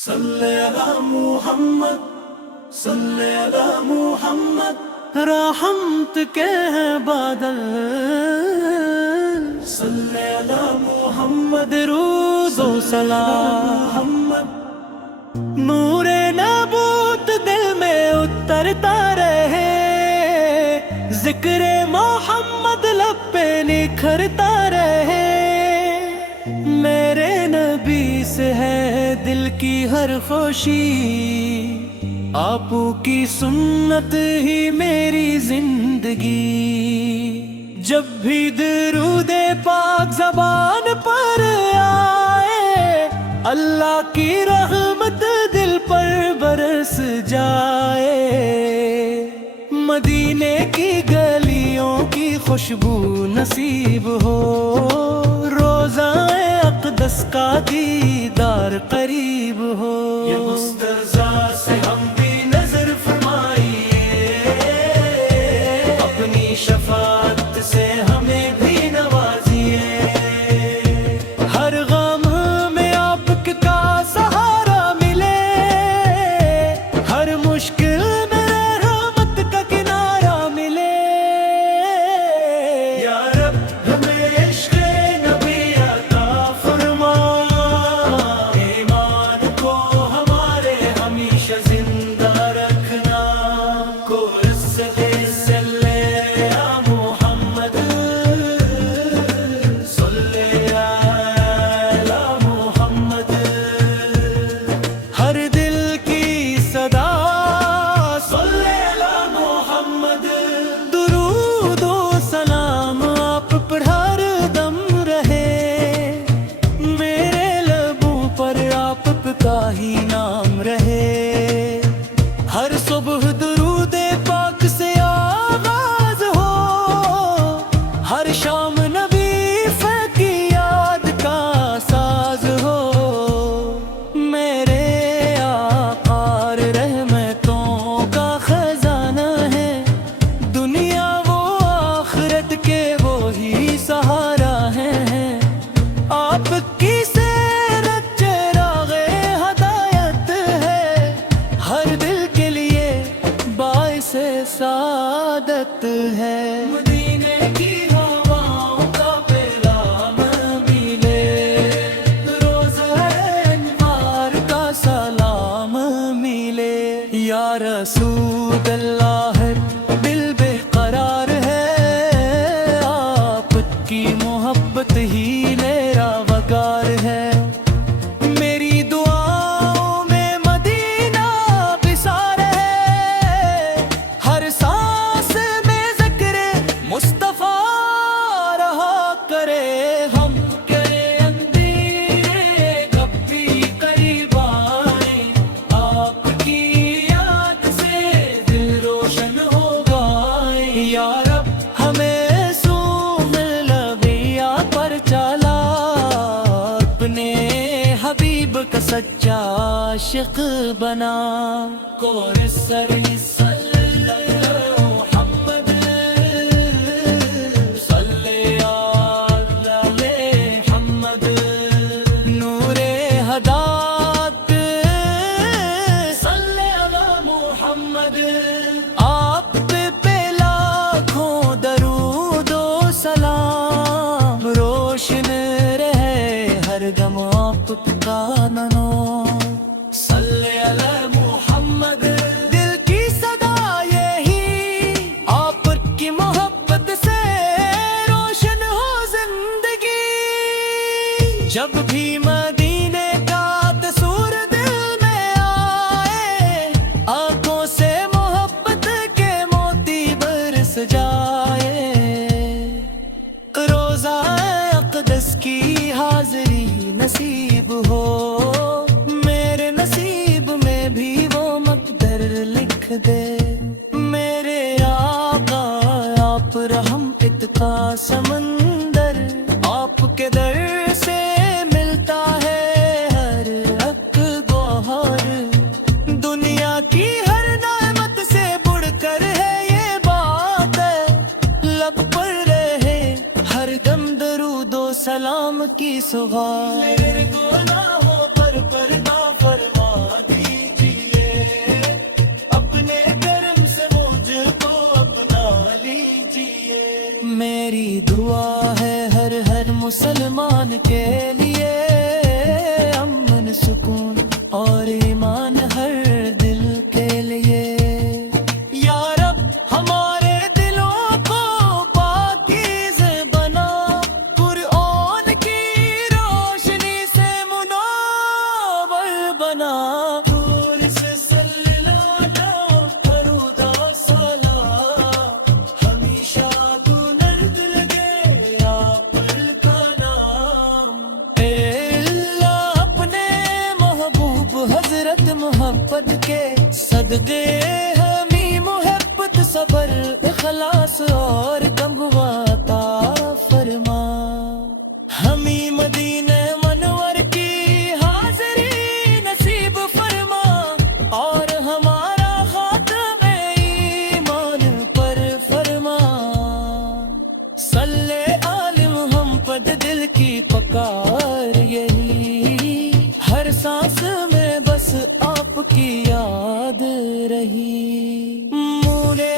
صلی علی محمد، صلی علی محمد، رحمت کے ہیں بادل، صلی علی محمد، درود و سلام محمد، نور نبوت دل میں اترتا رہے، ذکر محمد لب پہ نکھرتا رہے، میرے نبی سے ہے دل کی ہر خوشی، آپو کی سنت ہی میری زندگی، جب بھی درود پاک زبان پر آئے، اللہ کی رحمت دل پر برس جائے، مدینے کی گلیوں کی خوشبو نصیب ہو، روزہ اقدس کا دیدار قریب ہو، یہ مسترزا سے ہم بھی نظر فرمائیے، اپنی شفاعت سے ہمیں بھی نوازیے، ہر غم میں آپ کا سہارا ملے، ہر مشکل میں رحمت کا کنارہ ملے، یا رب ہمیں عشق نبی عطا فرما، ایمان کو ہمارے ہمیشہ زندہ رکھنا، صلی علی محمد، صلی علی محمد، ہر دل کی صدا صلی علی محمد، درود و سلام آپ پر ہر دم رہے، میرے لبوں پر آپ کا ہی نام رہے، ہر صبح درود پاک سے آغاز ہو، ہر شام نبی کی یاد کا ساز ہو، میرے آقا رحمتوں کا خزانہ ہے، دنیا وہ آخرت کے وہی سہارا ہیں، آپ کی سیرت چراغ ہدایت ہے، ہر دل کے لیے باعث سعادت ہے، مدینے کی ہواؤں کا پیغام ملے، روزہ انوار کا سلام ملے، یا رسول اللہ دل بے قرار ہے، آپ کی محبت ہی میرا وقار ہے، میری دعاؤں میں مدینہ بسار ہے، ہر سانس میں ذکر مصطفیٰ رہا کرے، ہم کرے اندھیرے کب بھی قریب آئیں، آپ کی یاد سے دل روشن ہوگا، یا رب ہمیں سوم لبیا پر چلا، اپنے حبیب کا سچا عاشق بنا، سری صلی محمد، صلی علی محمد، نور ہدایت صلی علی محمد، آپ پہ لاکھوں درود و سلام، روشن رہے ہر دم آپ کا نام، صلی علی محمد، دل کی صدا یہی، آپ کی محبت سے روشن ہو زندگی، جب بھی مدینے کا تصور دل میں آئے، آنکھوں سے محبت کے موتی برس جائے، روزہ اقدس کی حاضری نصیب ہو، میرے نصیب میں بھی وہ مقدر لکھ دے، میرے آقا آپ رحمت کا سمندر، آپ کے در سے ملتا ہے ہر حق گوہر، دنیا کی ہر نعمت سے بڑھ کر ہے یہ بات ہے، لب پر رہے ہر دم درود و سلام کی سبحان، میرے گناہوں پر پردہ فرما، خانہ دور سے سلانا کرودہ سالا ہمیشہ تو نرد لگے آپل کا نام اے اللہ اپنے محبوب حضرت محمد کے صدقے ہمیں محبت صبر اخلاص اور تقوی عطا فرما ہمیں مدینہ منور کی حاضری نصیب فرما اور ہمارا خاتمہ ایمان پر فرما صلی عالم ہم پر دل کی پکار یہی ہر سانس میں بس آپ کی یاد رہی مولے